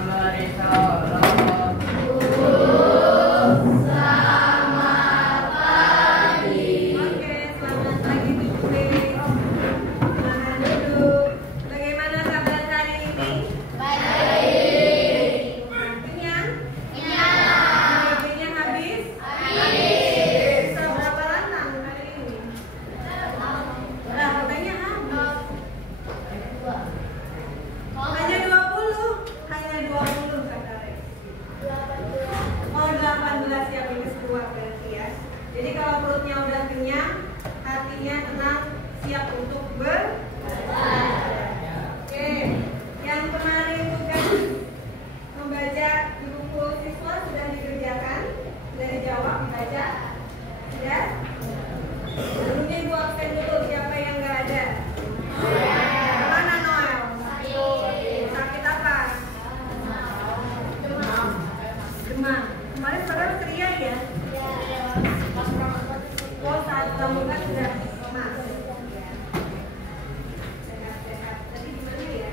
memberi salam. Selamat pagi. Oke, selamat pagi Bu. Selamat duduk. Bagaimana kabar hari ini? Baik. Kenyang? Kenyang. Energinya habis? Habis. Bisa berapa lantang hari ini? Katanya habis. Hanya 20 kata Rex. Oh 18 ya, minus 2 berarti ya. Jadi kalau perutnya udah kenyang, hatinya tenang, siap untuk belajar. Oke, yang kemarin tugas membaca di buku siswa sudah dikerjakan, sudah dijawab, dibaca, sudah. Sebelumnya Ibu absen dulu, siapa yang nggak ada? Mana Noel? Sakit apa? Demam. Kemarin saudara ceria ya? Oh, saat pramuka sudah masuk. Sehat-sehat. Tadi gimana ya?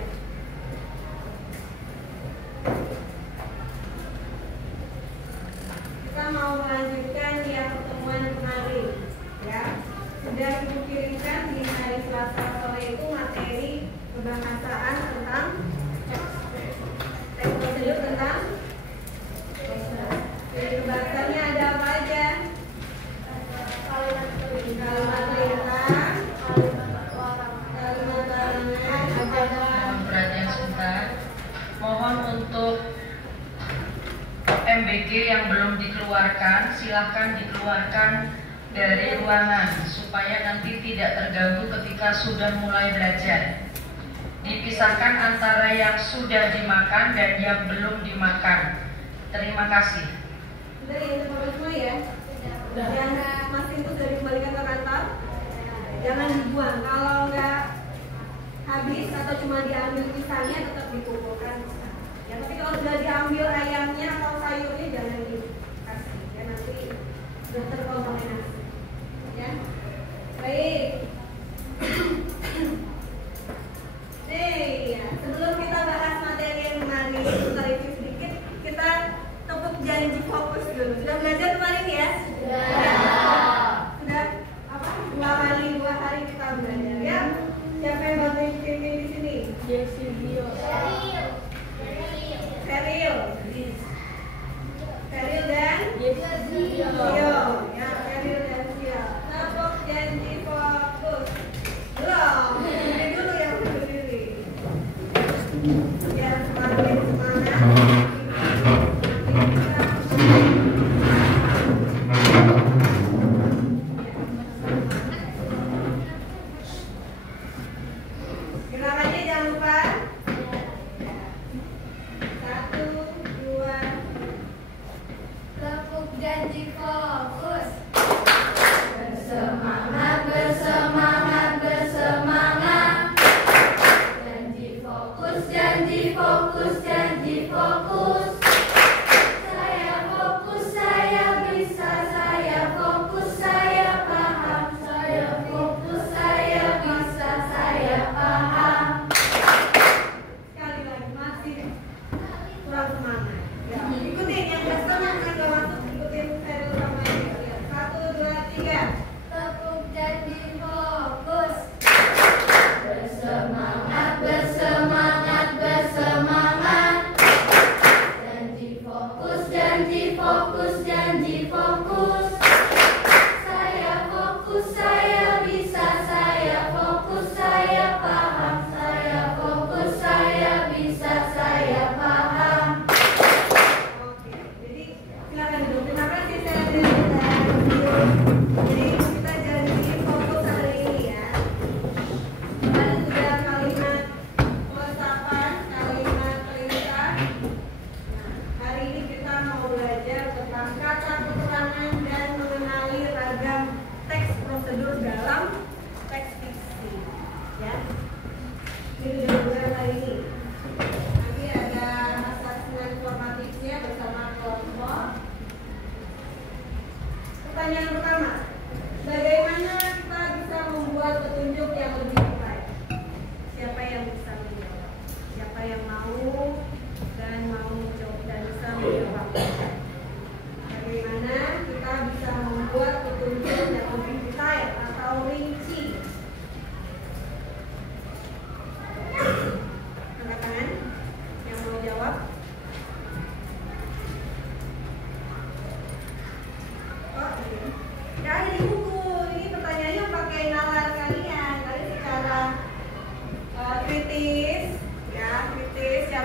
Kita mau melanjutkan ya pertemuan kemarin. Ya, sudah Ibu kirimkan di hari Selasa sore itu materi kebahasaan tentang teks prosedur tentang bahasanya ada apa aja? Kalimat perintah, kalimat larangan, Perhatian sebentar. Mohon untuk MBG yang belum dikeluarkan, silahkan dikeluarkan dari ruangan supaya nanti tidak terganggu ketika sudah mulai belajar. Dipisahkan antara yang sudah dimakan dan yang belum dimakan. Terima kasih. Sudah ya, teman semua ya. Yang masih itu sudah dikembalikan ke kantor. Jangan dibuang. Kalau nggak habis atau cuma diambil pisangnya tetap dikumpulkan. Ya, tapi kalau sudah diambil ayamnya atau sayurnya jangan dikasih. Ya nanti sudah terkontaminasi. Ya, baik. Nih, ya. Sebelum kita bahas materi yang kemarin, kita review sedikit. Kita tepuk janji fokus dulu. Sudah belajar kemarin ya? Sudah apa? 2 hari kita belajar ya. Siapa yang bantuin bimbing di sini? Serius dan Sio. Ya, Serius dan Sio. Tepuk janji fokus. Belum. Ini dulu yang berdiri. Ya, semakin semangat. Gerakannya jangan lupa. 1, 2. Tepuk janji fokus. Bersemangat, bersemangat, bersemangat. Janji fokus, janji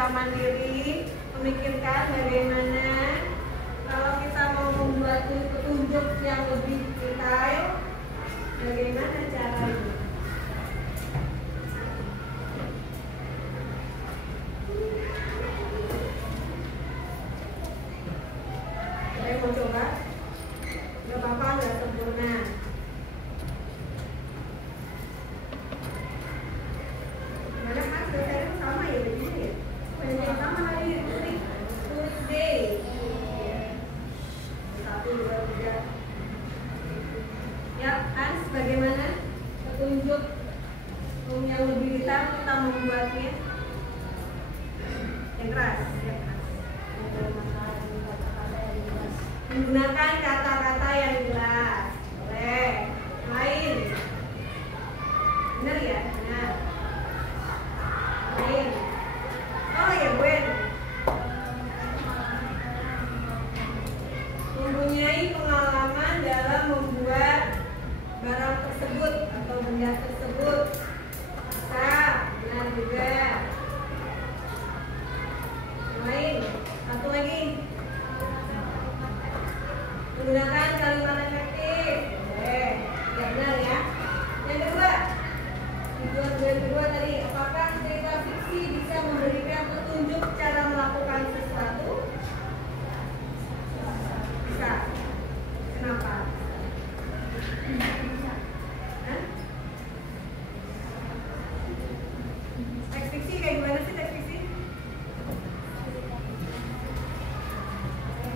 secara mandiri, memikirkan bagaimana kalau kita mau membuat petunjuk yang lebih detail, bagaimana caranya. Saya mau coba, nggak apa-apa, nggak sempurna. Mana kan selesai sama ya begini ya? Banyak yang sama lagi, tulis D. 1, 2, 3. Ya, Hans, bagaimana petunjuk yang lebih detail kita membuatnya? Yang keras, ya Hans. Menggunakan kata-kata yang jelas. Boleh. Lain. Benar ya? Benar. Lain. Oh ya, Gwen. Mempunyai pengalaman dalam membuat barang tersebut atau benda tersebut. Bisa. Benar juga. Lain. Satu lagi. Menggunakan kalimat efektif. Boleh. Ya, benar ya. Yang kedua, tujuan kedua tadi, apakah cerita fiksi bisa memberikan petunjuk cara melakukan sesuatu? Bisa. Kenapa? Hah? Teks fiksi kayak gimana sih teks fiksi?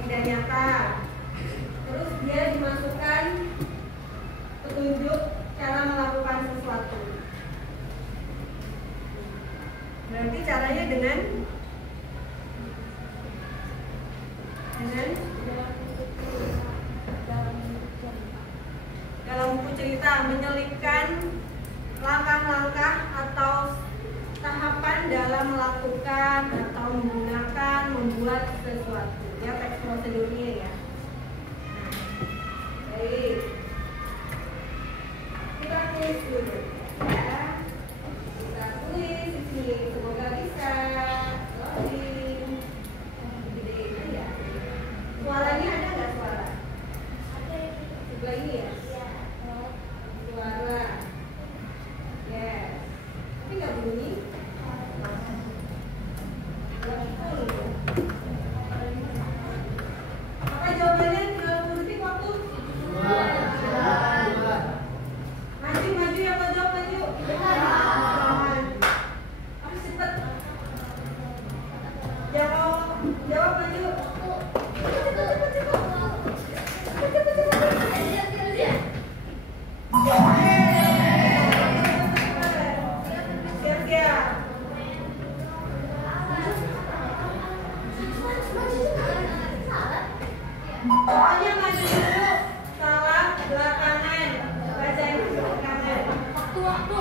Tidak nyata. Terus dia dimasukkan petunjuk cara melakukan sesuatu. Berarti caranya dengan dalam buku cerita menyelipkan langkah-langkah atau tahapan dalam melakukan atau menggunakan membuat sesuatu. Ya, teks prosedurnya ya. Baik, kita tulis dulu ya. Kita tulis di sini, semoga bisa loading. Gede itu ya. Suaranya ada nggak suara? Sebelah ini ya. Suara. Yes. Tapi nggak bunyi. Maka jawabannya 30 detik waktu. Maju ya Pak Jok, maju. Harus cepat. Jawab maju. Siap-siap. Pokoknya maju dulu, salah belakangan, bacain belakangan. Waktu,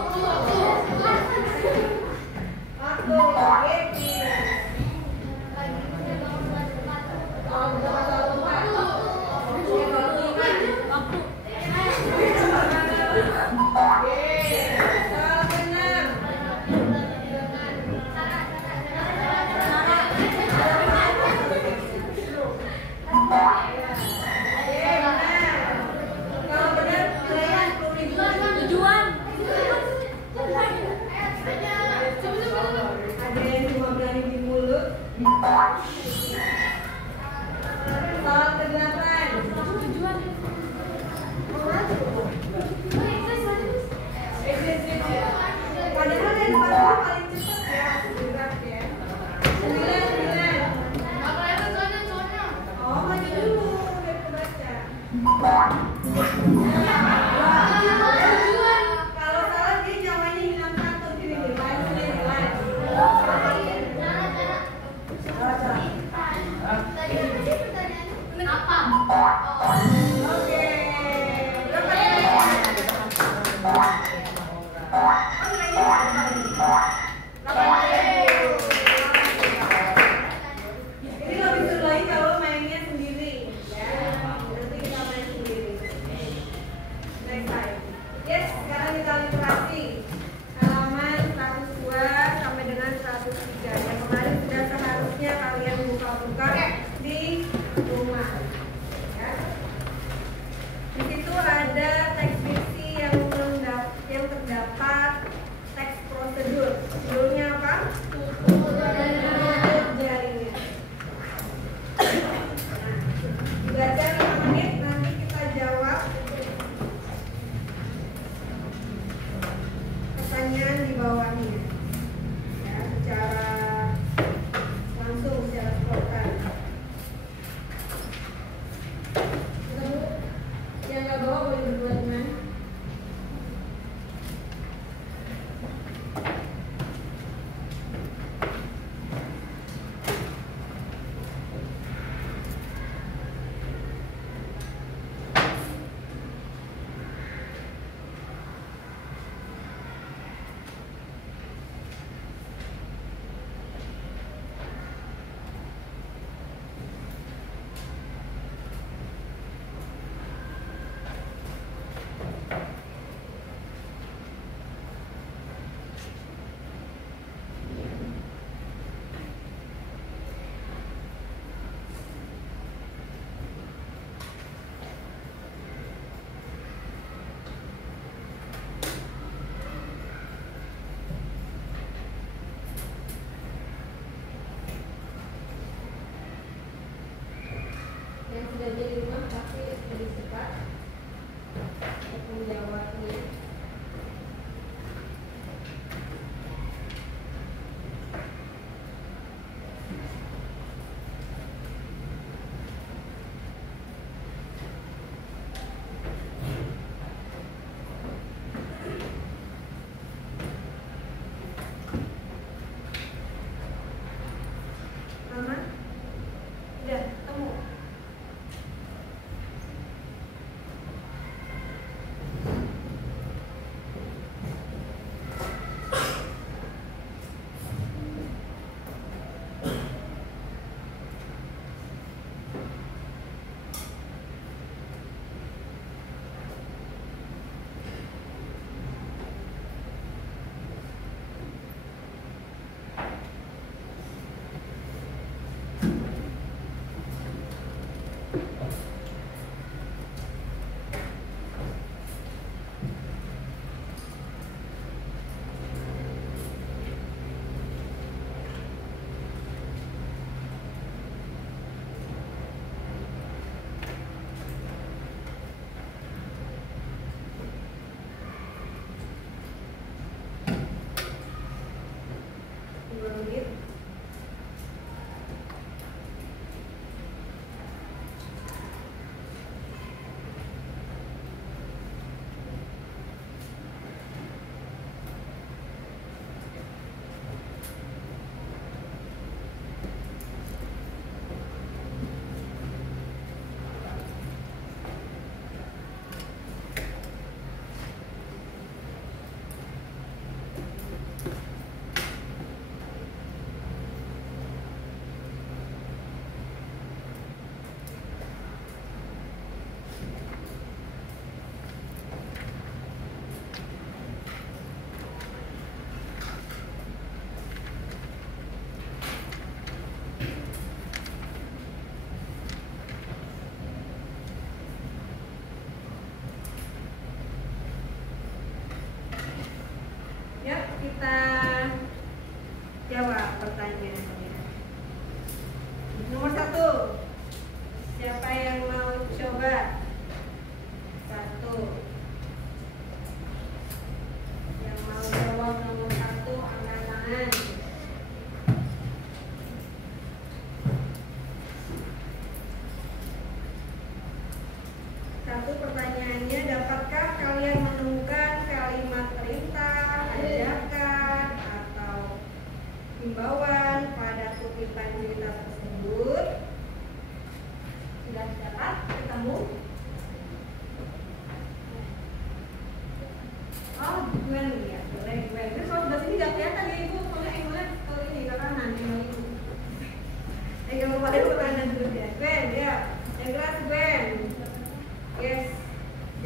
Eki. Kalau udah pasal 4, ya baru 5. Salah benar. Kalau benar, kalian 10.000 tujuan. Ada yang cuma berani di mulut. Soal ke-8. Tujuan. Padahal yang paling cepat ya, gerak ya. 9. Oh, maju dulu, biar kebaca. Kalau salah dia jawabannya hilang 1, jadi dilanjutnya dilanjut. Oke. Ini lebih seru lagi kalau mainnya sendiri, ya. Nanti kita main sendiri. Next time. Yes, sekarang kita literasi halaman 102 sampai dengan 103. Yang kemarin sudah kita jawab pertanyaannya. Nomor 1, siapa yang mau coba? 1. Yang mau jawab nomor 1 angkat tangan. Satu, pertanyaannya, dapatkah kalian menemukan kalimat perintah, ajakan, atau himbauan pada kutipan cerita tersebut? Sudah dapat ketemu? Oh, Gwen ya, boleh Gwen. Terus kalau sebelah sini nggak kelihatan ya Ibu, soalnya angle-nya ke ini, ke kanan, angle ini. Angle kemarin ke kanan dulu ya. Gwen, ya. Yang keras Gwen. Yes,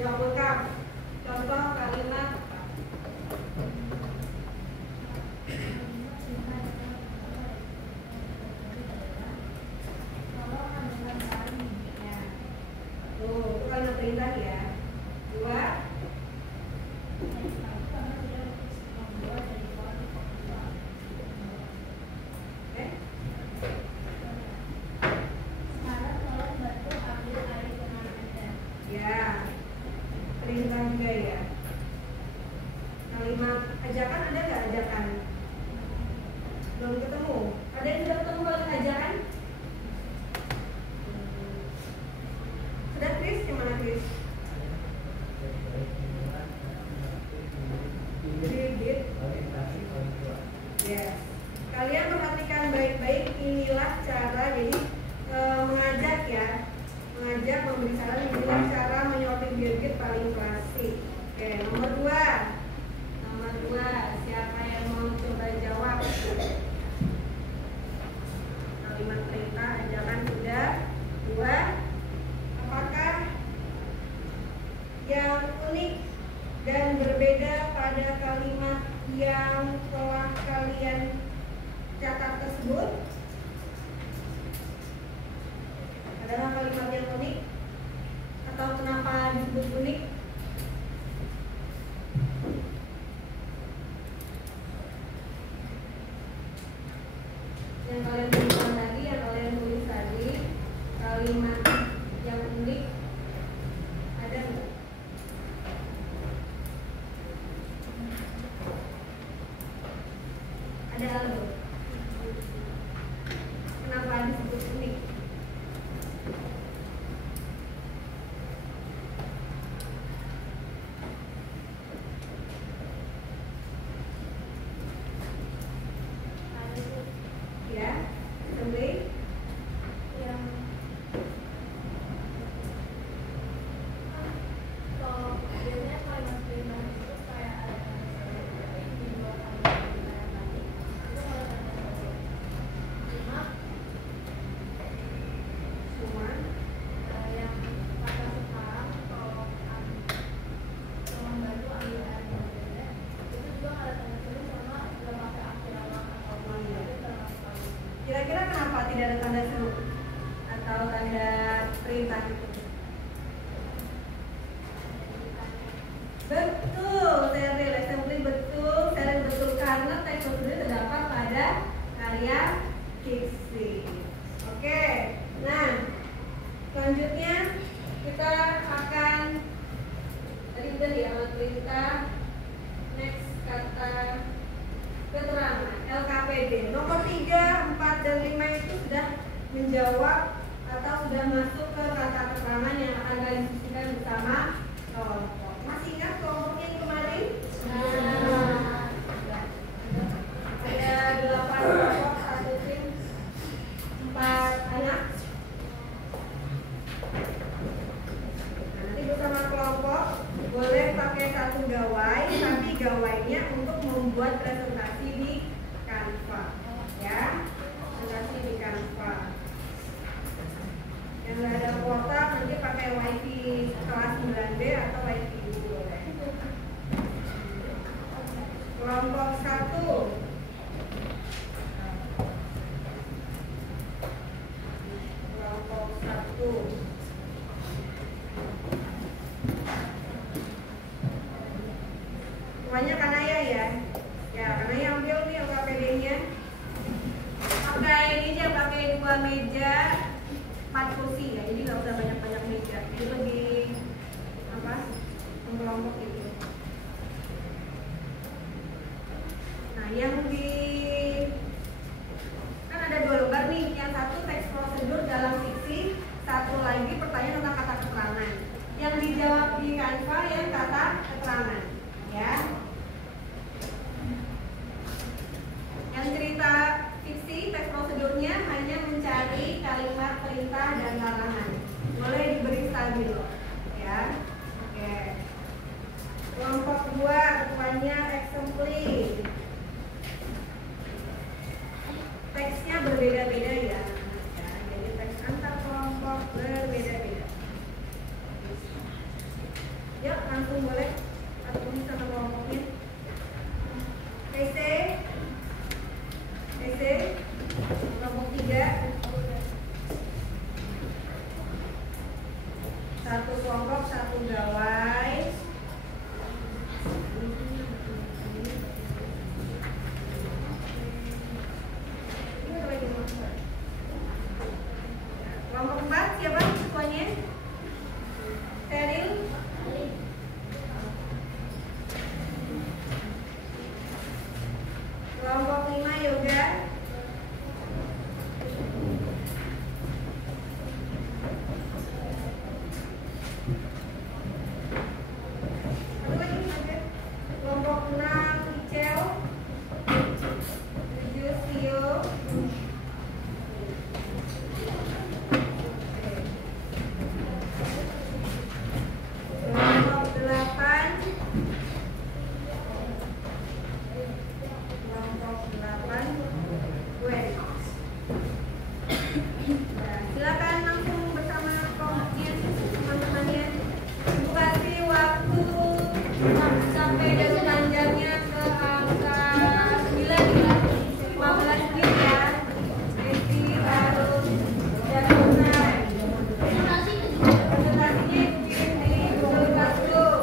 jawab lengkap. Contoh kalimat. Ya. Tuh, itu kalimat perintah ya. 2. Ya, perintah juga ya. Kalimat ajakan ada nggak ajakan? Belum ketemu. Ada yang sudah ketemu kalimat ajakan? Sudah Chris? Yang mana Chris? Did? Yes. Kalian perhatikan baik-baik. Inilah cara jadi mengajak ya. Mengajak, memberi saran, inilah cara menyortir Birgit paling klasik. Oke, nomor 2. Nomor 2, siapa yang mau coba jawab? Kalimat perintah, ajakan sudah. 2. Apakah yang unik dan berbeda pada kalimat yang telah kalian catat tersebut? Adalah kalimat yang unik? Atau kenapa disebut unik? Yang kalian tuliskan tadi, yang kalian tulis tadi, kalimat yang unik ada nggak? Ada algo. Kenapa disebut unik? Ya, assembly yang kalau biasanya kalimat perintah itu kayak ada di luar kalimat perintah yang tadi itu kalau semua. yang kata sekarang kalau membantu ambil air yang berbeda itu juga ada tanda seru sama udah pakai akhir awal atau itu termasuk. Kira-kira kenapa tidak ada tanda seru atau tanda perintah itu? Betul, Seril, assembly betul, Seril betul karena teks sendiri terdapat pada karya Kiksi. Oke, nah selanjutnya kita akan tadi udah ya alat perintah, next kata keterangan LKPD. Nomor 3, 4, dan 5 itu sudah menjawab atau sudah masuk ke kata keterangan yang akan kalian diskusikan bersama kelompok. Masih ingat kelompoknya yang kemarin? Ada 8 kelompok, 1 tim, 4 anak. Nah, nanti bersama kelompok boleh pakai 1 gawai, tapi gawainya untuk membuat presentasi di Canva, ya, presentasi di Canva. Yang nggak ada kuota nanti pakai wifi kelas 9B atau wifi kelompok itu. Nah, yang di kan ada 2 lembar nih, yang satu teks prosedur dalam fiksi, satu lagi pertanyaan tentang kata keterangan. Yang dijawab di Canva yang kata keterangan, ya. Yang cerita fiksi, teks prosedurnya hanya mencari kalimat perintah dan larangan. Boleh diberi stabil, ya. Oke. Kelompok 2 ketuanya exempli. Teksnya berbeda-beda ya. Jadi teks antar kelompok berbeda-beda. Ya, langsung boleh atau sama kelompoknya. TC kelompok 3. Satu kelompok, satu gawai. Kelompok 4 siapa ketuanya? Steril. Kelompok 5 yoga. Kelompok 6 Icel. 7 Sio. Kelompok 8 gue. Nah, silakan langsung bersama kelompoknya, teman-temannya. Ibu kasih waktu sampai dari panjangnya ke angka 9 ya. 15 menit ya. Jadi harus jadwalnya. Presentasinya ibu kirim di Google Classroom.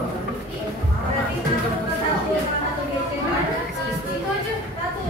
Berarti masuk ke satu DC kan? Satu.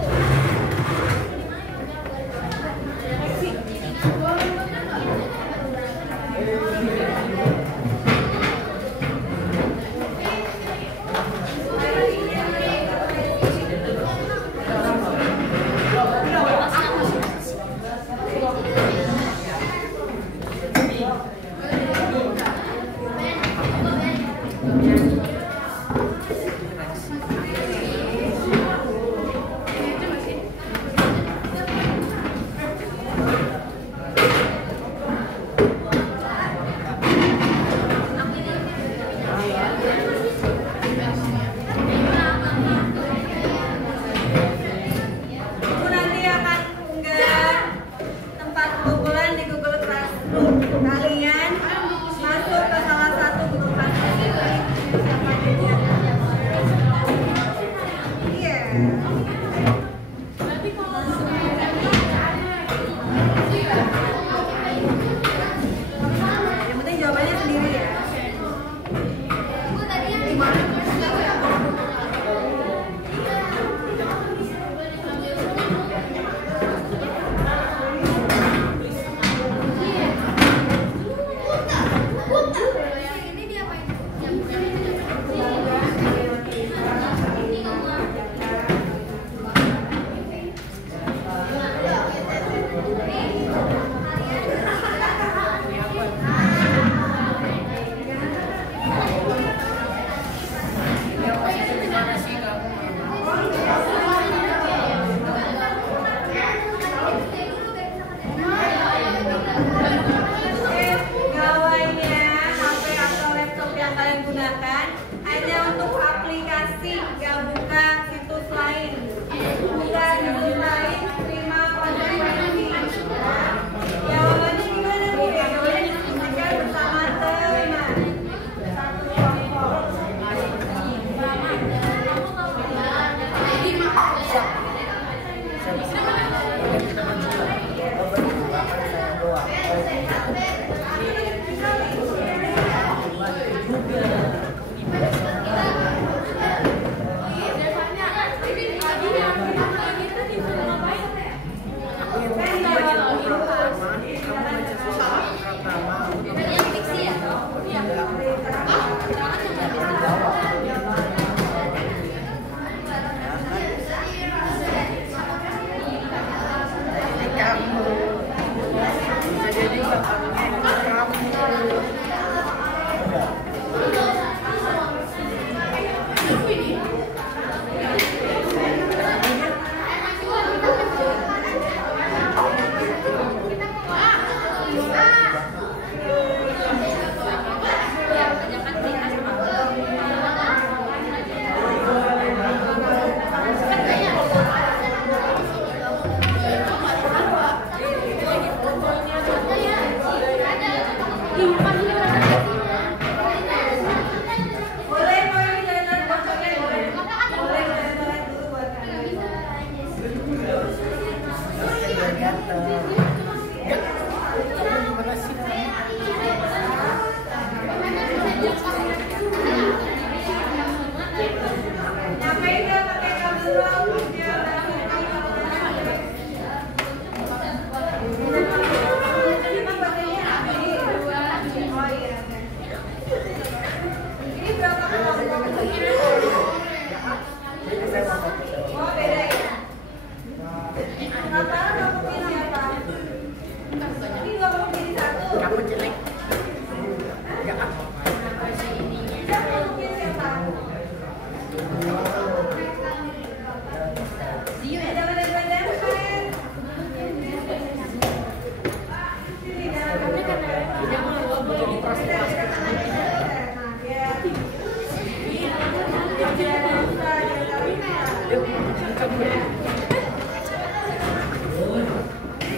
Ini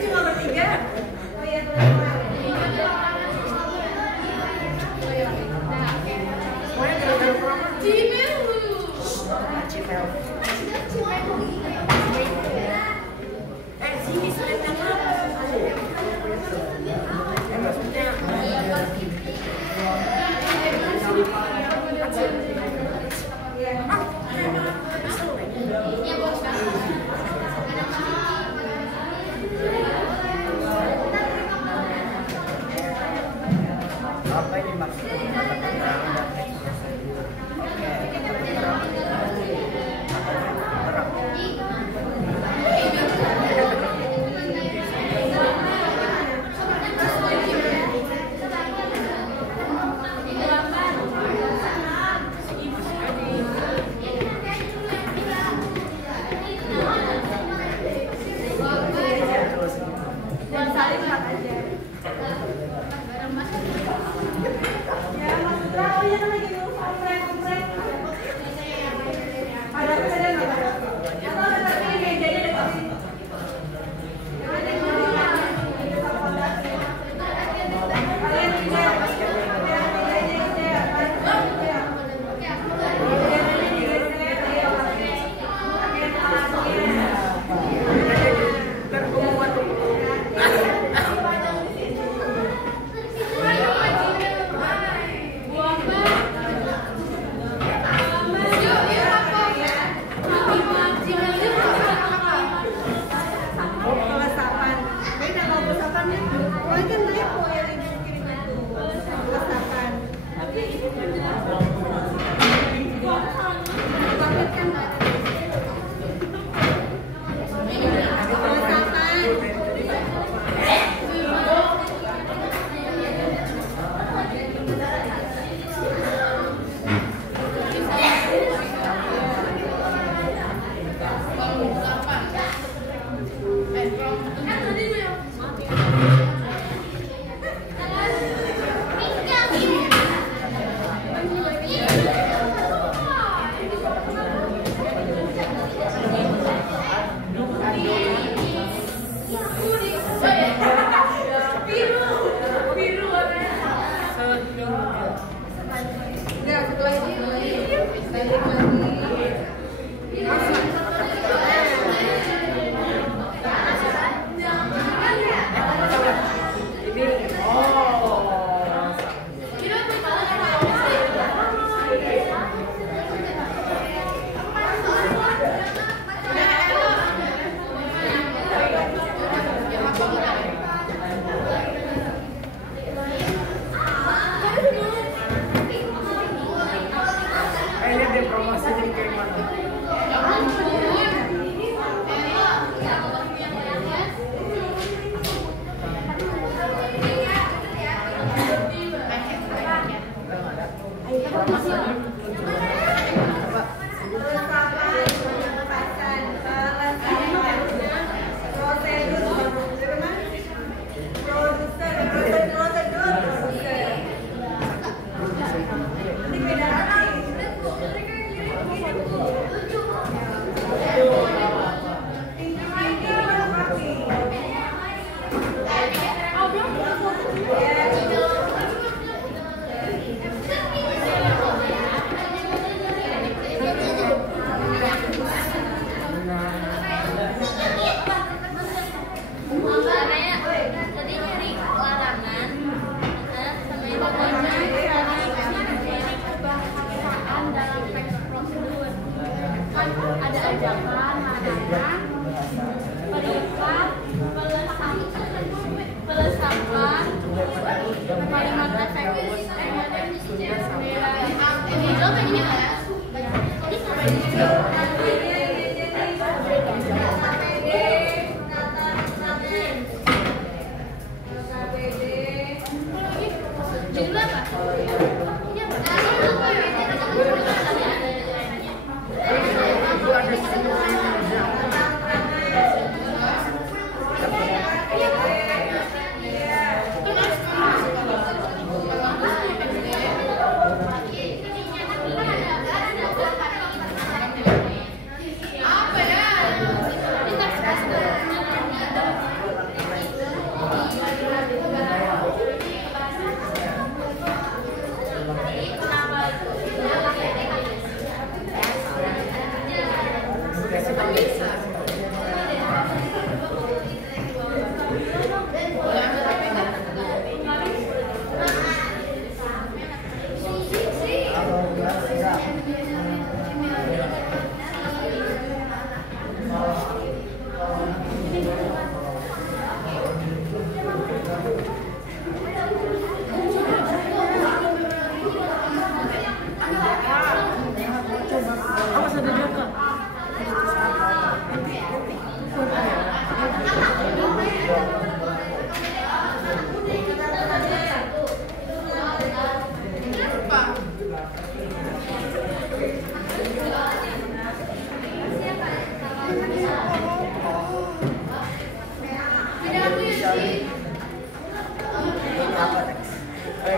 cuma bertiga. Oh iya, teman-teman.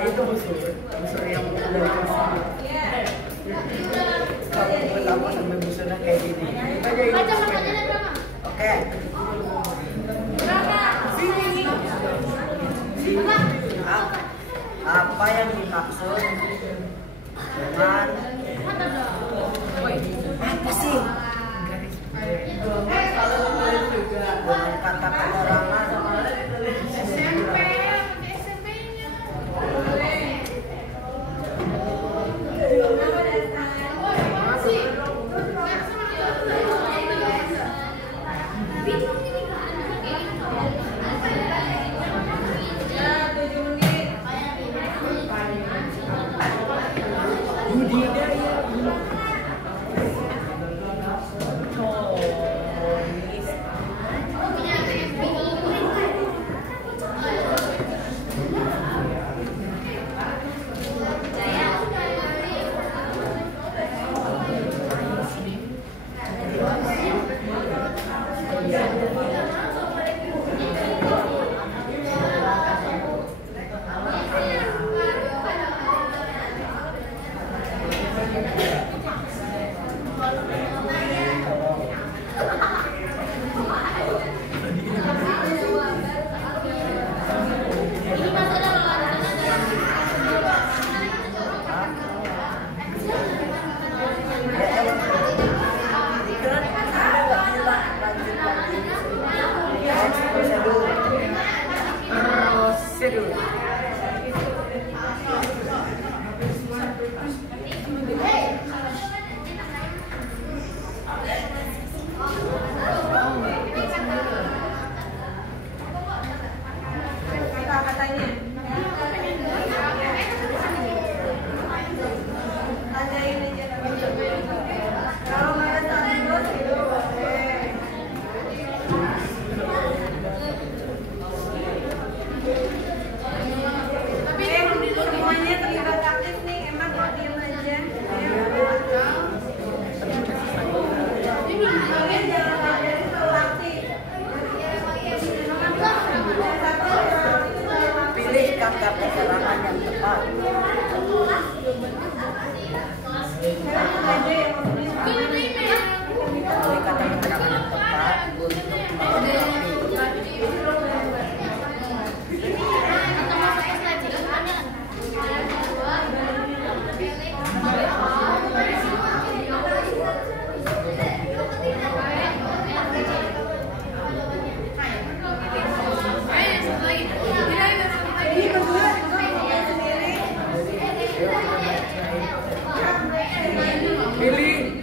Itu busur yang dari kasar. Kalau pertama sampai busurnya kayak gini. Baca makanya berapa? Oke. Sini. Apa yang dimaksud dengan apa sih? Dengan kata keterangan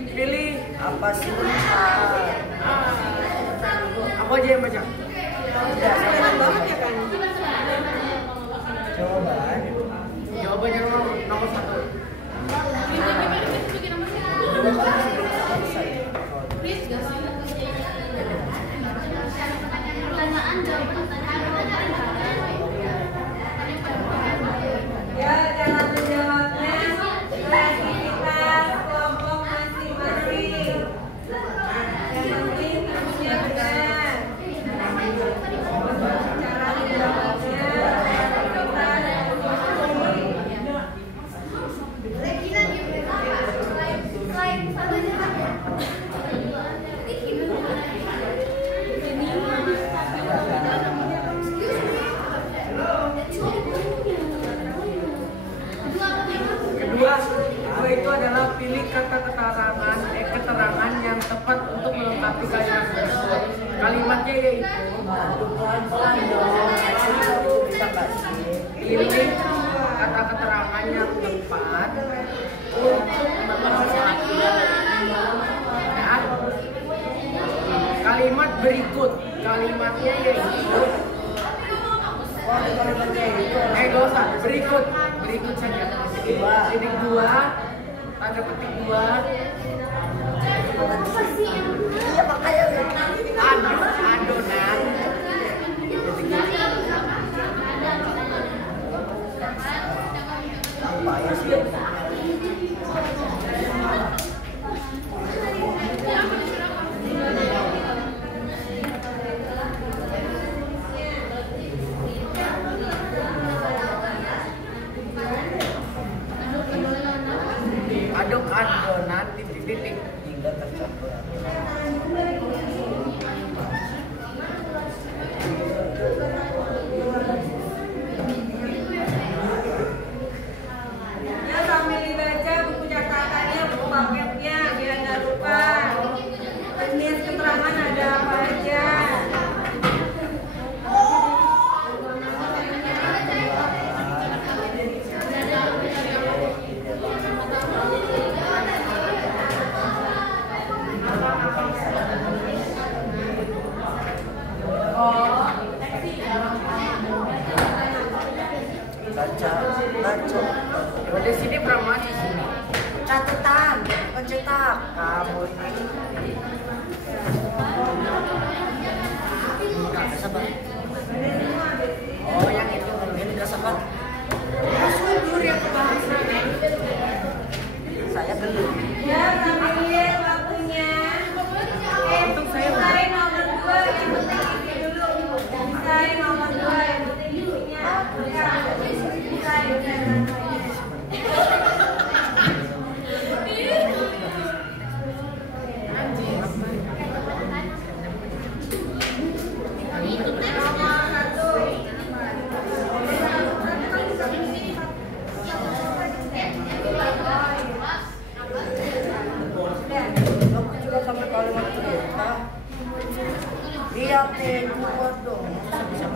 pilih apa sih? Aku aja yang baca. Banget ya kan? Jawabannya nomor 1. Ya, cara menjawabnya kreativitas kelompok masing-masing. Yang penting punya benar. Cara menjawabnya Kedua itu adalah pilih kata keterangan yang tepat untuk melengkapi kalimat tersebut. Kalimatnya yaitu pilih kata keterangan yang tepat untuk melengkapi kalimat berikut. Kalimatnya yaitu berikut saja. Titik 2, tanda petik 2. Adonan. Apa ya sih? apa? Oh yang itu ini dirasakan. Subur yang bahasa. Saya gendut. Ya, ambil waktunya. Untuk saya Misalnya nomor 2 yang penting isi dulu. Misalnya nomor 2 yang penting isinya. aku juga sampai kalimat cerita. Lihat deh, buat dong. Bisa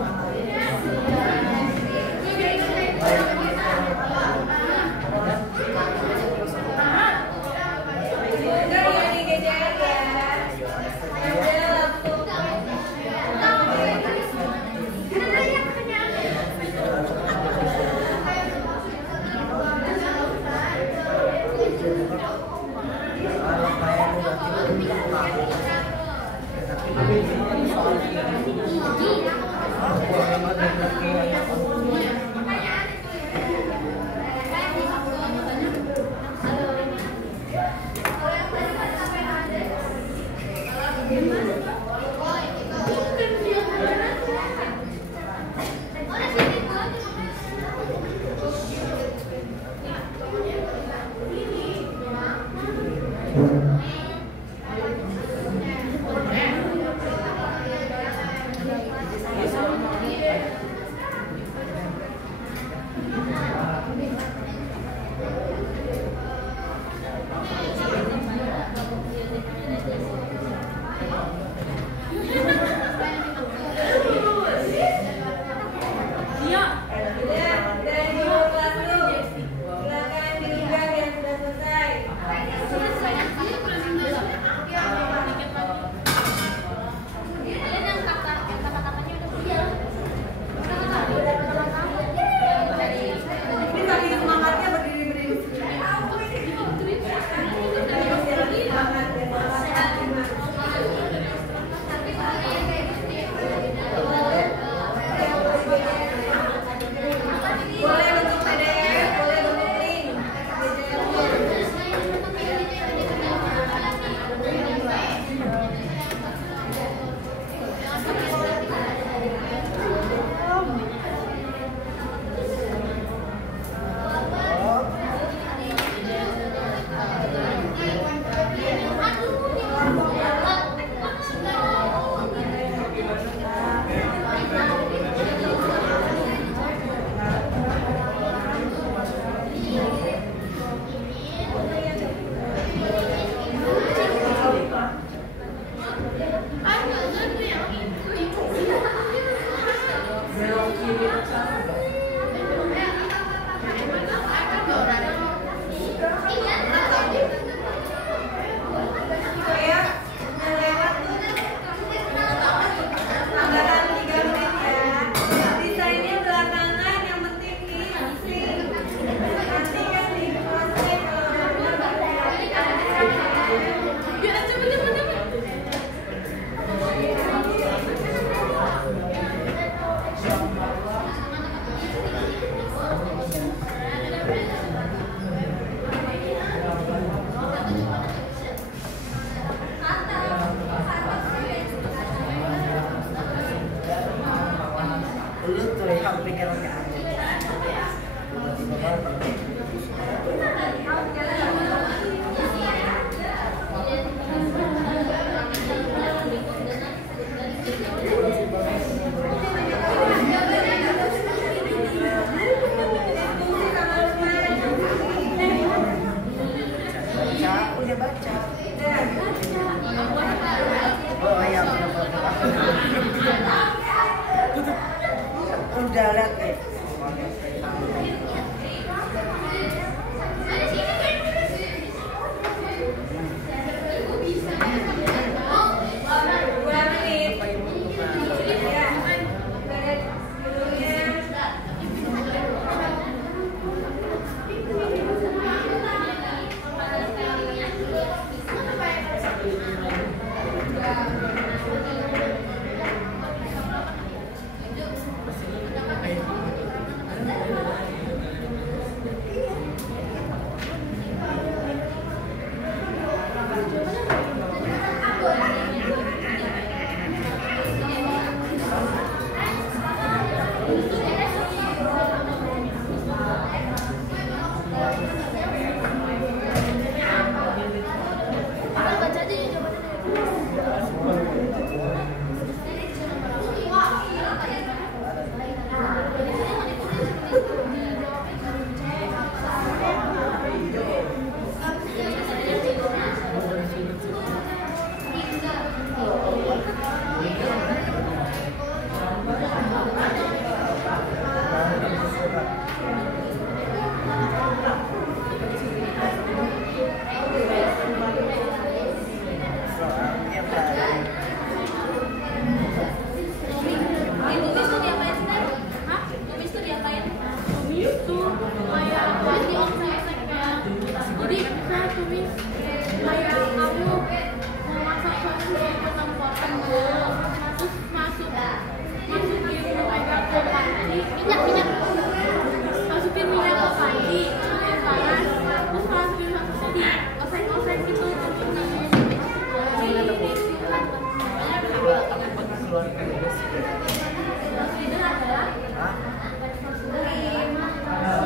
udah lihat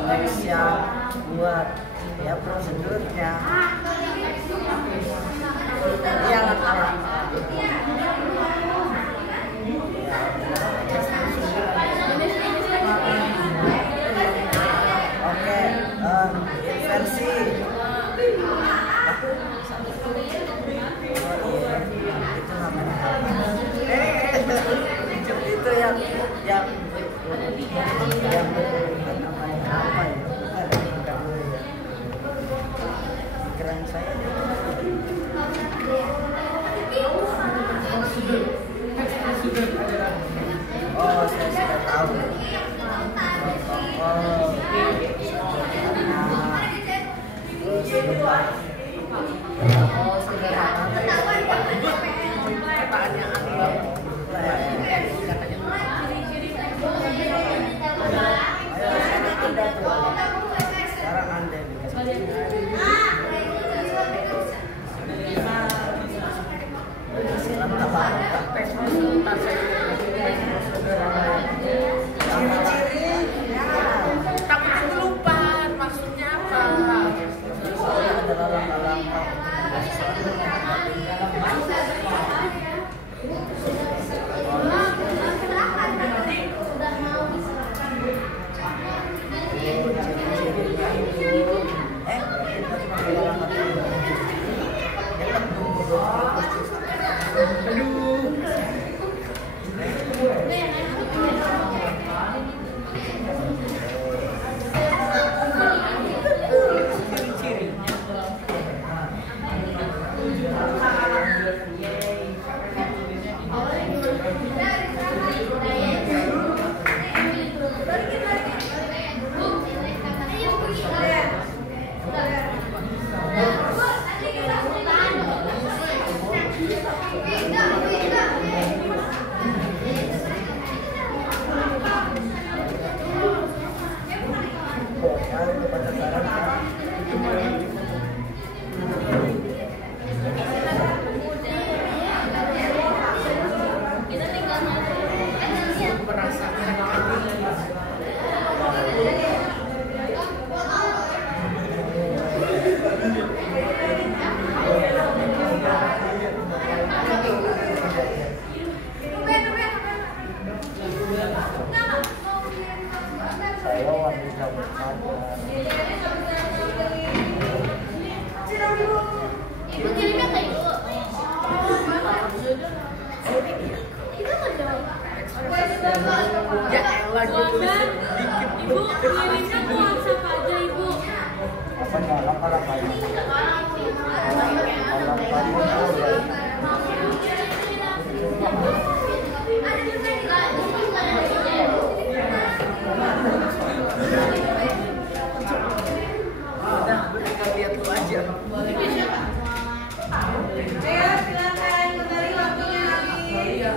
Teks yang buat ya prosedurnya yang alat. Oke, inversi. Itu namanya apa? Itu yang namanya apa ya? Pikiran saya. Oh, saya sudah tahu. Sekarang Anda Tapi itu lupa maksudnya apa? Ibu, kirimnya ke WhatsApp aja, Ibu. Udah, kita lihat dulu aja. Ayo silakan kembali waktunya habis.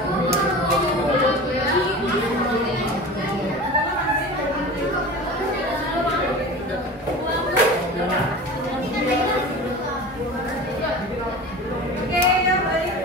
Oke, ya balik.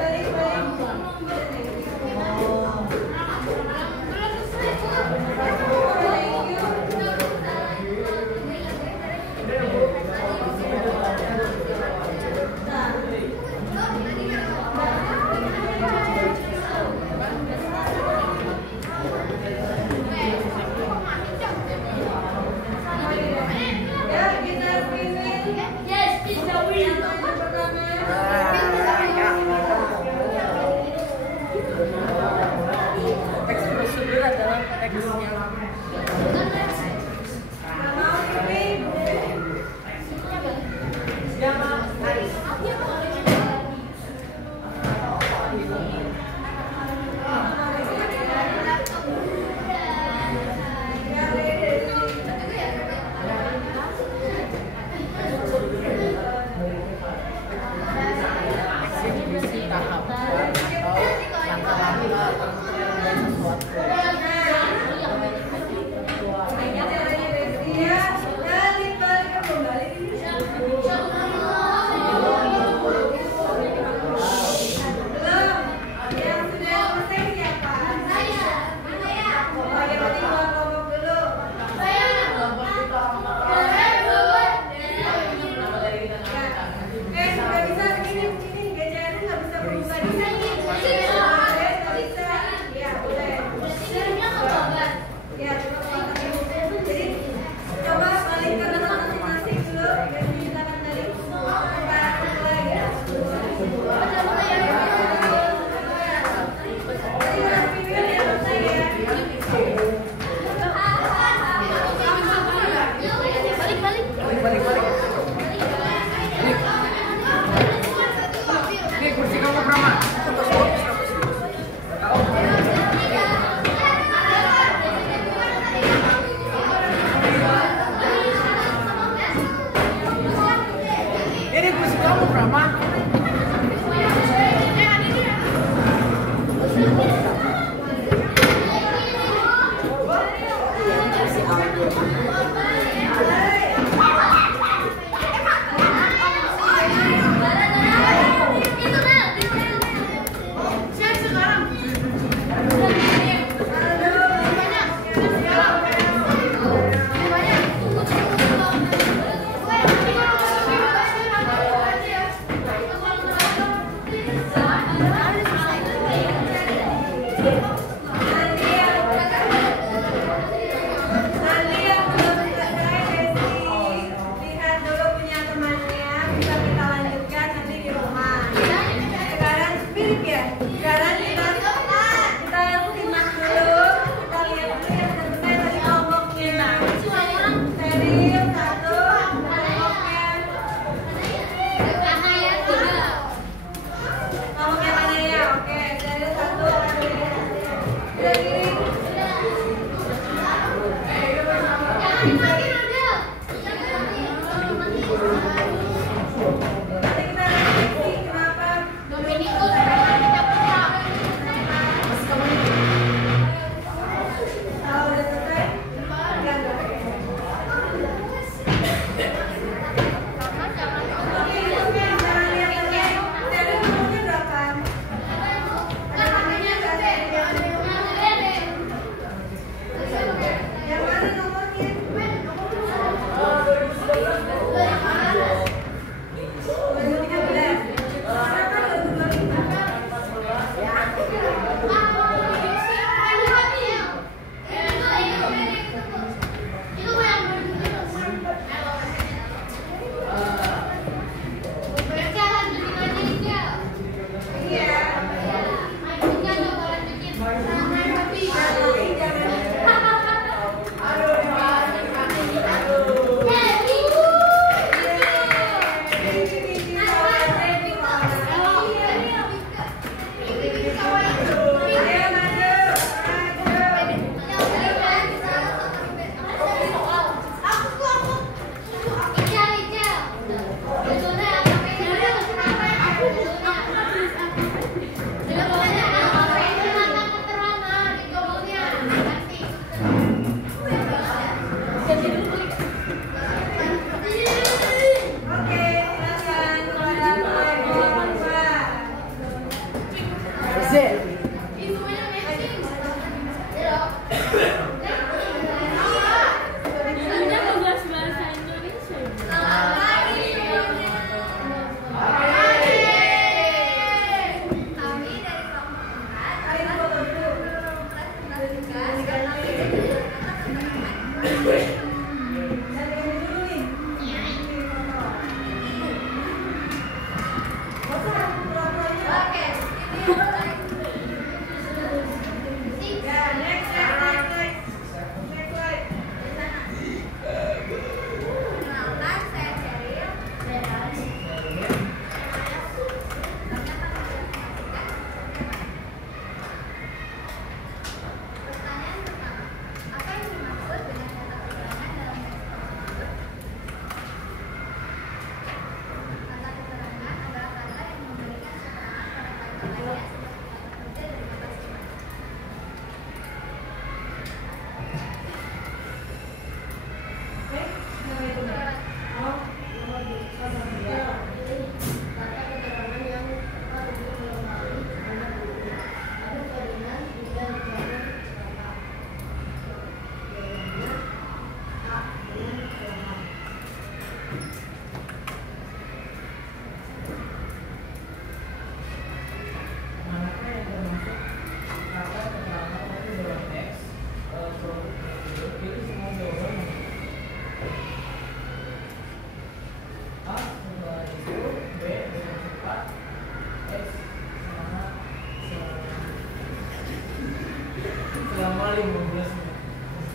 sama 15.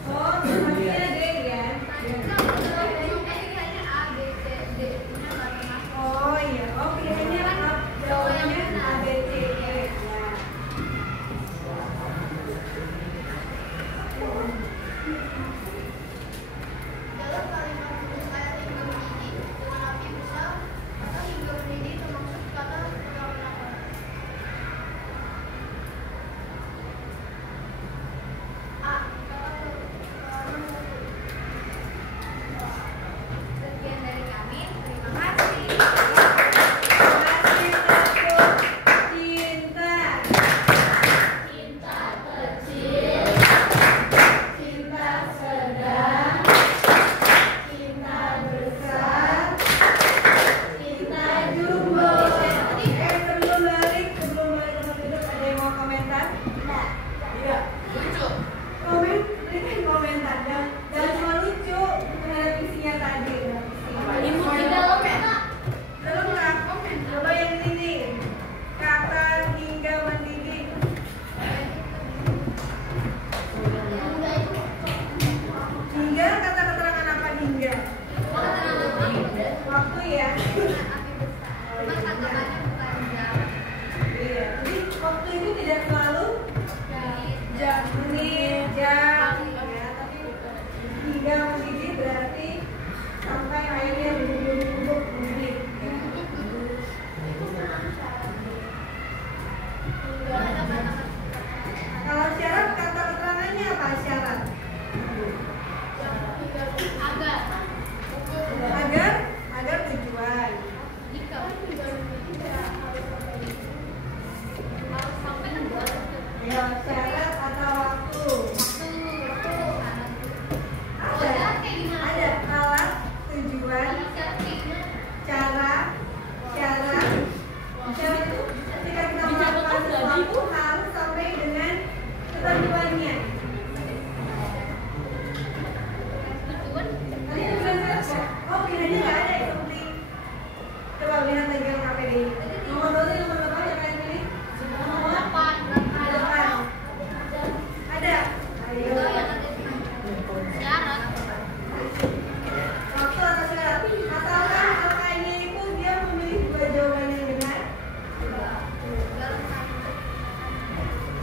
Oh, maksudnya D ya? Oh iya, oh pilihannya jawabannya A, B, C, D. Ya. Dalam kalimat putus ayat hingga mendidih dengan api besar atau hingga mendidih termaksud kata perlawanan. A. Kata perlawanan. Sekian dari kami. Terima kasih. Masih takut cinta. Cinta kecil, Cinta sedang, cinta besar, cinta jumbo. Sebelum balik tempat duduk ada yang mau komentar? Iya. Lucu. Berikan komentar. Jangan cuma lucu, terhadap isinya tadi. imut di dalam ya. Belum nggak komen? Coba yang ini. Kata hingga mendidih. Hingga kata keterangan apa hingga? Waktu ya. Iya. Jadi waktu itu tidak selalu jam, menit, jam, ya. Tapi hingga mendidih berarti sampai airnya bubuk mendidih. Ya. Kalau syarat kata keterangannya apa syarat? Agar tujuan. Ya, syarat atau waktu. Ada alat, tujuan, cara. Syarat itu ketika kita melakukan sesuatu harus sampai dengan ketentuannya. Tadi ada syarat kok? Oh, pilihannya nggak ada seperti. Coba lihat lagi yang KPDI. Nomor 2 nomor berapa yang kalian pilih? Nomor 8. Ada. Ayo. Waktu atau syarat? Asalkan angkanya itu dia memilih dua jawaban yang benar.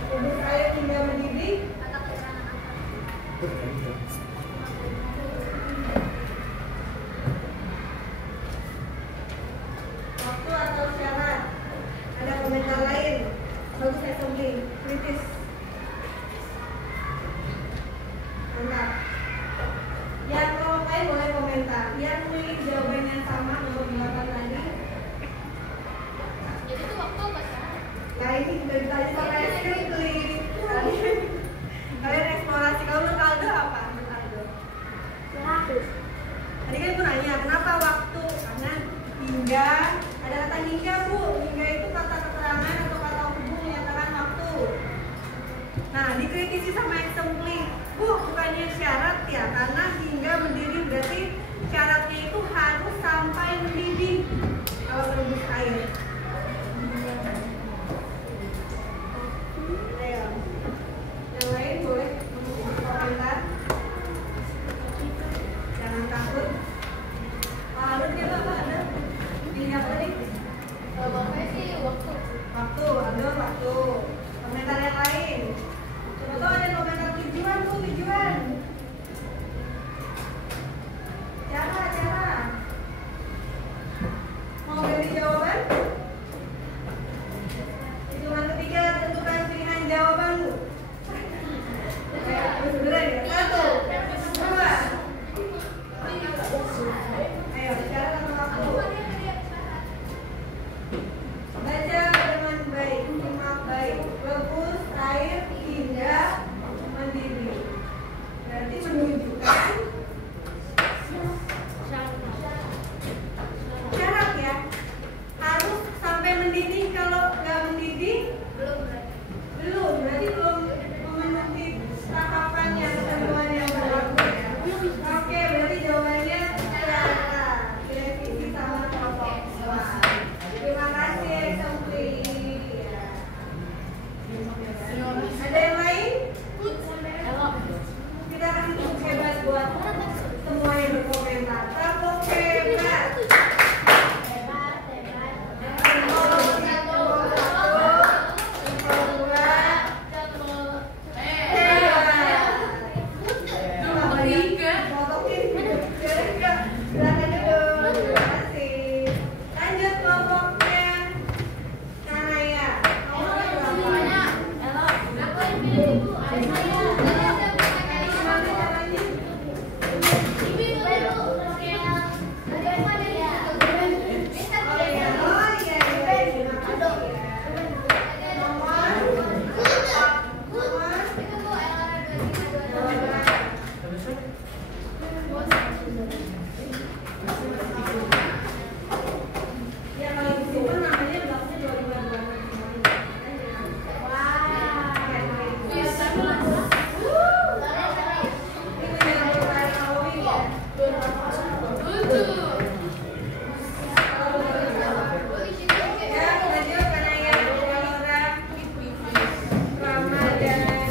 Rebus air hingga mendidih. Waktu atau syarat? Ada komentar lain? Bagus ya Sobli, kritis. Mantap. Yang kalau lain boleh komentar. Yang memilih jawaban yang sama nomor 8 tadi. Jadi itu waktu apa sekarang? Nah ini sudah ditanya sama Skripli. Kalian eksplorasi. Kalau menurut Aldo apa? Menurut Aldo? Tadi kan ibu nanya kenapa waktu? Karena hingga. Ada kata hingga bu. Hingga itu kata keterangan atau kata hubung menyatakan waktu. Nah dikritisi sama Eksempli. Bu bukannya syarat ya? Karena hingga mendidih berarti syaratnya itu harus sampai mendidih. Kalau merebus air. Ayo. Yang lain boleh komentar. Jangan takut. Lalu dia apa ada? Pilih apa nih? Kalau bapaknya sih waktu. Ada waktu. Komentar yang lain. Coba tuh ada komentar tujuan bu, tujuan. Cara.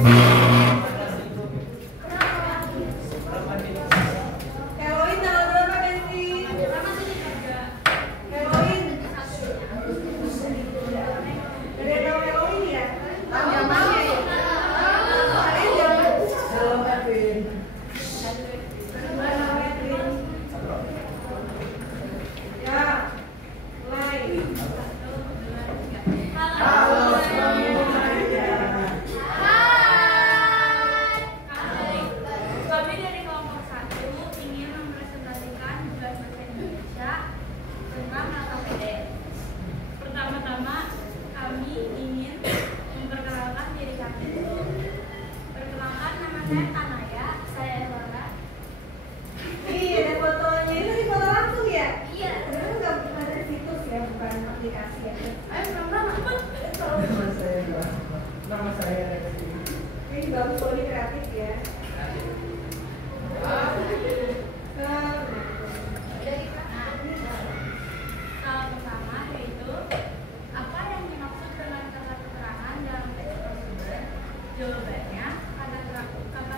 Halloween tanggal berapa, Besti? Halloween. Udah tahu Halloween ya? Zamannya ya? Kalian jangan. Halloween. Ya, mulai. Halo semuanya. Kami dari kelompok 1 ingin mempresentasikan tugas bahasa Indonesia tentang kata pendek. Pertama-tama, kami ingin memperkenalkan diri kami dulu. Perkenalkan, nama saya Tanaya, saya Elora. Iya, ada fotonya. Itu di foto langsung ya? Iya. Sebenarnya nggak ada situs ya, bukan aplikasi ya. Ayo, pelan-pelan. Nama saya Reski. Ini bagus kalau ini kreatif ya. Hal pertama yaitu apa yang dimaksud dengan kata keterangan dalam teks prosedur? Jawabannya, kata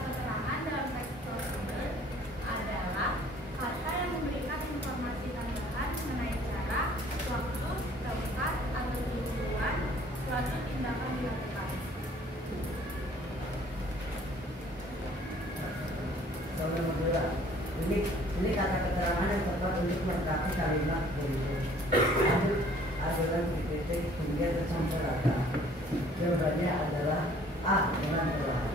keterangan dalam teks prosedur adalah kata yang memberikan informasi tambahan mengenai cara, waktu, tempat, atau tujuan suatu tindakan dilakukan. Saudara muda, ini kata keterangan yang tepat untuk melengkapi kalimat berikut. Lanjut adonan di titik hingga tersampai rata. Jawabannya adalah A dengan telah.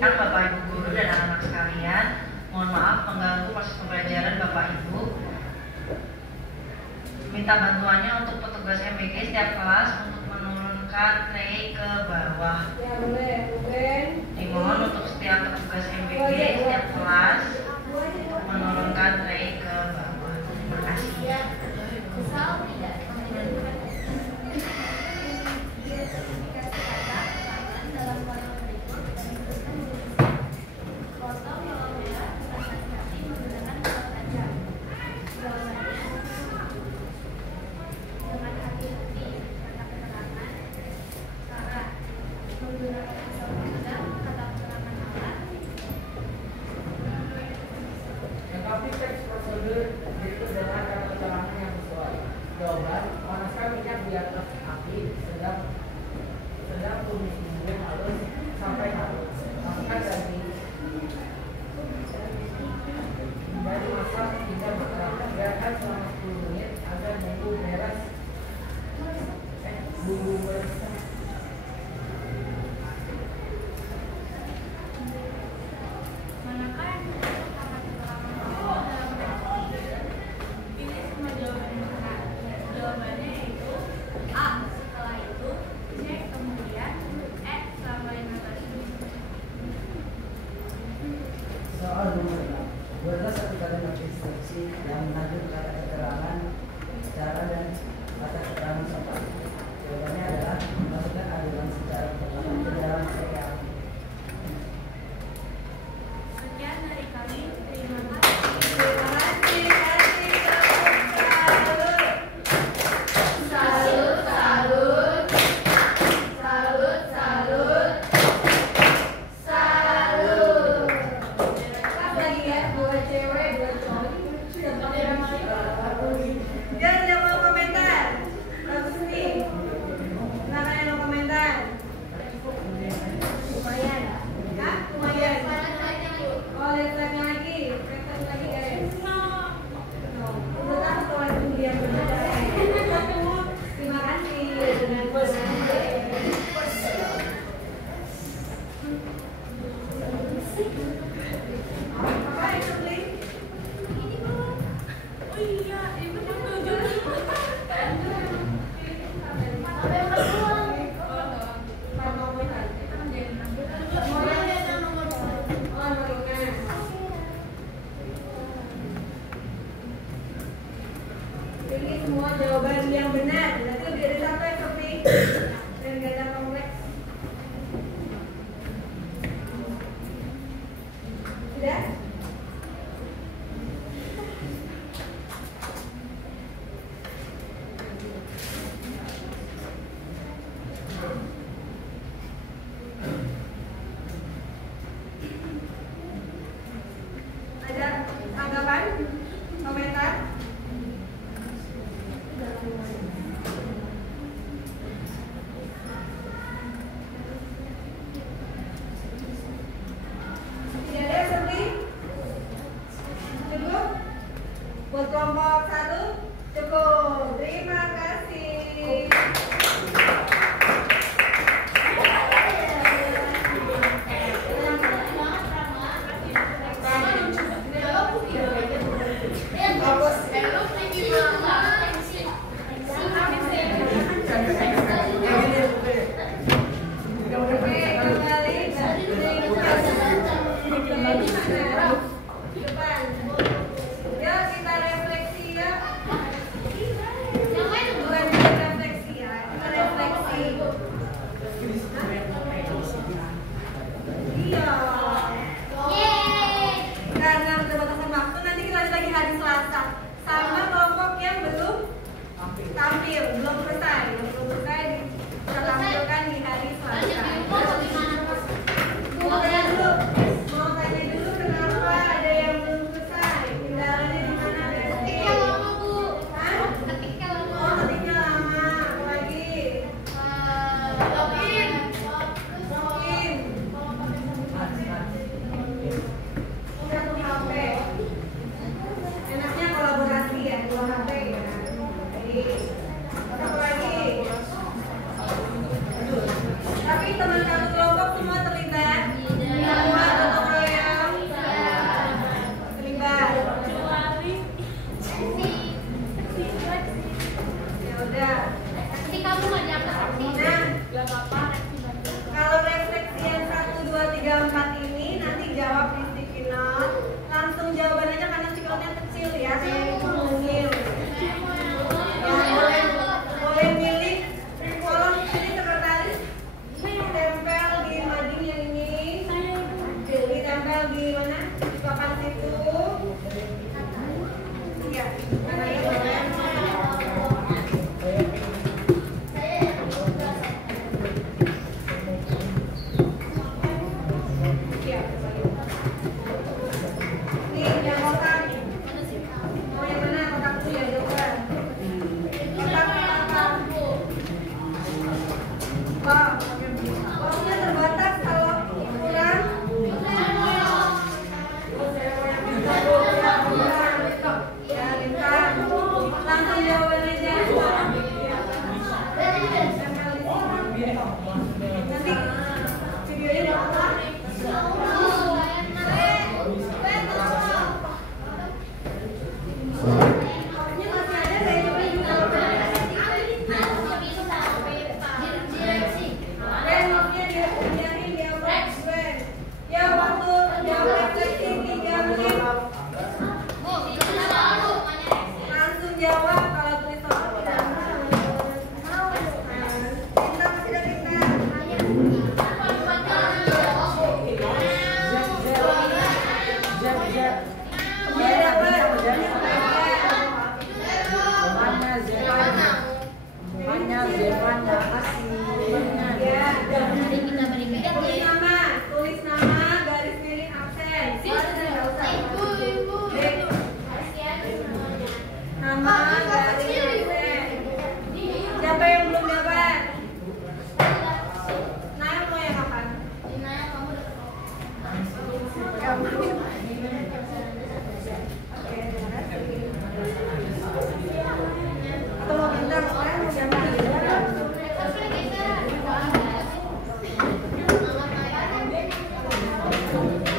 Kan Bapak Ibu guru dan anak-anak sekalian, mohon maaf mengganggu proses pembelajaran Bapak Ibu. Minta bantuannya untuk petugas MBG setiap kelas untuk menurunkan tray ke bawah. Ya boleh, Ruben. Dimohon untuk setiap petugas MBG setiap kelas menurunkan tray ke bawah. Terima kasih. Misal tidak menentukan identifikasi kata keterangan dalam kolom berikut dan dituliskan tulisan. Foto kolom merah bukan hati-hati menggunakan kolom tajam. Jawabannya dengan hati-hati kata keterangan. Cara menggunakan pisau tajam kata keterangan alat. Tetapi teks prosedur itu dengan kata keterangan yang sesuai. Jawaban, panaskan minyak di atas api sedang tumis bumbu halus sampai halus. Masukkan daging dan masak hingga matang. Biarkan selama 10 menit agar bumbu meresap.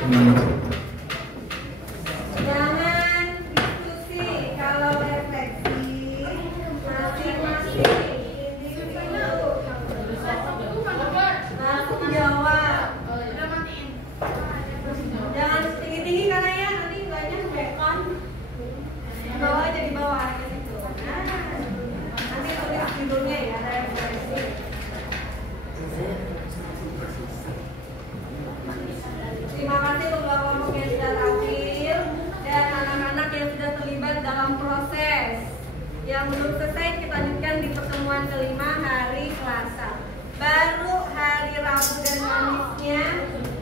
Jangan diskusi, kalau refleksi masing-masing individu langsung jawab. Jangan tinggi-tinggi karena ya nanti banyak bekon. Bawa aja di bawah ke situ. Nah, nanti tulis judulnya ya, refleksi. Terima kasih untuk kelompok yang sudah tampil dan anak-anak yang sudah terlibat dalam proses. Yang belum selesai kita lanjutkan di pertemuan kelima hari Selasa. Baru hari Rabu dan Kamisnya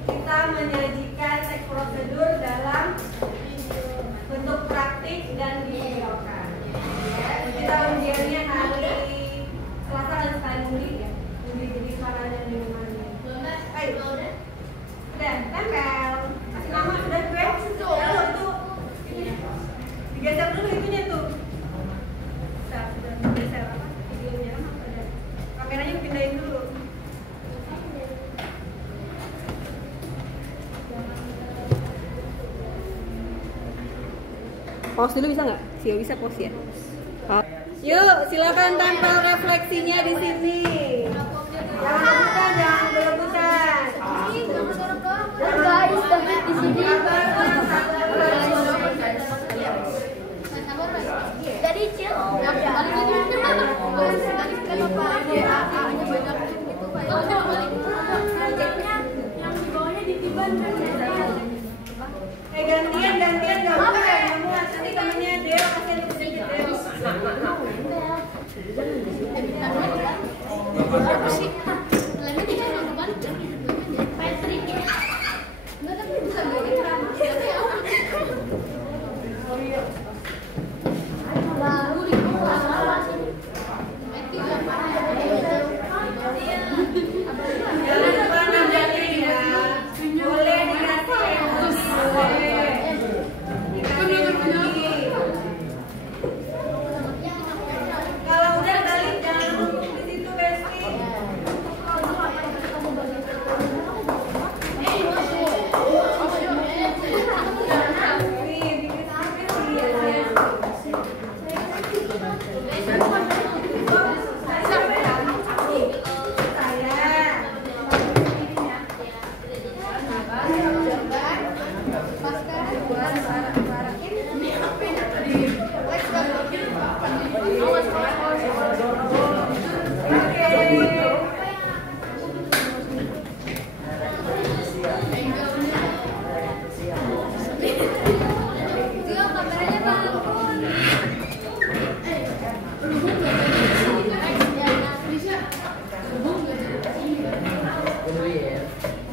kita menyajikan teks prosedur dalam bentuk praktik dan divideokan. Ya, kita ujiannya hari Selasa dan sekali undi ya, undi jadi makanan dan minumannya. Ayo, udah tempel, kasih nama udah gue. Lalu itu digeser dulu itunya tuh. Udah digeser apa? Videonya apa? Kameranya pindahin dulu. Pause dulu bisa nggak? Sio bisa pause ya. Yuk, silakan tempel refleksinya di sini. Jangan rebutan, jangan berebutan. Guys, David di sini. Dari cil. Yang di bawahnya ditiban kan. Gantian gak apa ya? Kamu nanti temennya Deo kasih sedikit Deo. Jangan lupa namanya ya. Boleh dikasih. Kalau udah balik jangan duduk di situ Besti.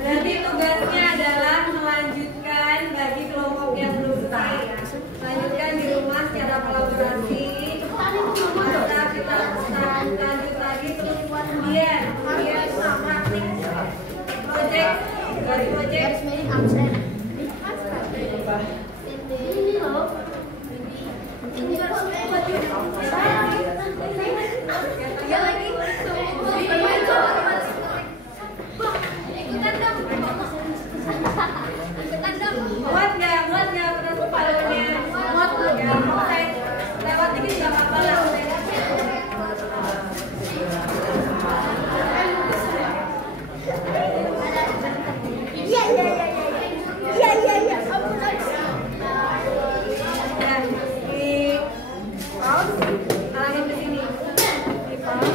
Berarti tugasnya adalah melanjutkan bagi kelompok yang belum selesai ya. Lanjutkan di rumah secara kolaborasi. Maka kita lanjut lagi terus buat kemudian praktik project dari project. Ini loh. Ini lagi. Muat nggak pernah kepalanya? Muat ya, saya lewat dikit nggak apa-apa lah. Iya. Nah, di pause, arahkan ke sini. Di pause.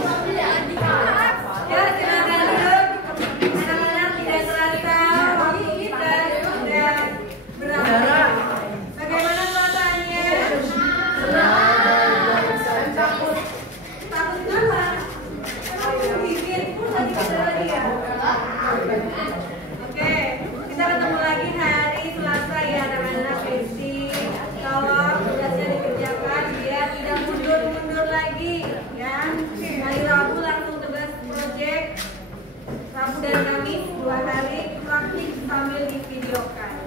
Ya, silakan duduk. Anak-anak tidak terasa waktu kita sudah berakhir. Bagaimana perasaannya? Takut kenapa? Emang bibir pun tadi bisa lagi ya? Oke, kita ketemu lagi hari Selasa ya anak-anak Besti. Tolong tugasnya dikerjakan biar tidak mundur-mundur lagi ya. Hari Rabu langsung tugas project. Rabu dan Kamis 2 hari praktik sambil divideokan.